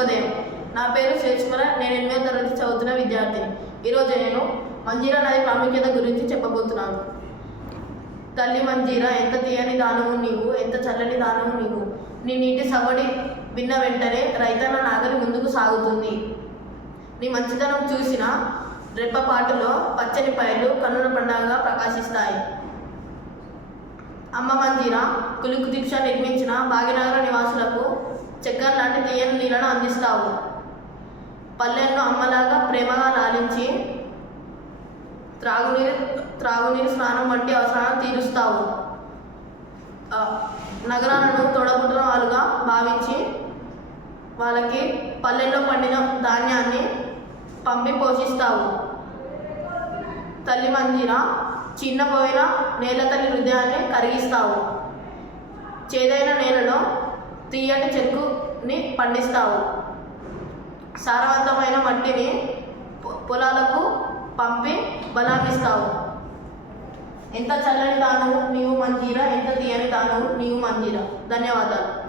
శుభోదయం. నా పేరు శేష్మర నేను ఎనిమిదో తరగతి చదువుతున్న విద్యార్థి ఈరోజు నేను మంజీరా నది ప్రాముఖ్యత గురించి చెప్పబోతున్నాను. తల్లి మంజీరా ఎంత తీయని దానము నీవు ఎంత చల్లని దానము నీవు? నీ నీటి సవ్వడి విన్న వెంటనే రైతన్న నాగలి ముందుకు సాగుతుంది. నీ మంచితనం చూసిన రెప్పపాటులో పచ్చని పైర్లు కన్నుల పండుగగా ప్రకాశిస్తాయి. అమ్మ మంజీరా కులుకు దీక్ష నిర్మించిన భాగ్యనగర్ చక్కెర నీళ్ళను అందిస్తావు. పల్లెలను అమ్మలాగా ప్రేమగా లాలించి త్రాగునీరు త్రాగునీరు స్నానం వంటి అవసరాలను తీరుస్తావు. నగరాలను తోడబుట్టిన వాళ్ళుగా భావించి వాళ్ళకి పల్లెల్లో పండిన ధాన్యాన్ని పంపి పోషిస్తావు. తల్లి మందిర చిన్నపోయిన నేల తల్లి హృదయాన్ని కరిగిస్తావు. చేదైన నేలలో తీయటి ని పండిస్తావు. సారవంతమైన మట్టిని పొ- పొలాలకు పంపి బలాన్నిస్తావు. ఎంత చల్లని దానవు నీవు మంజీరా ఎంత తీయని దానవు నీవు మంజీరా. ధన్యవాదాలు.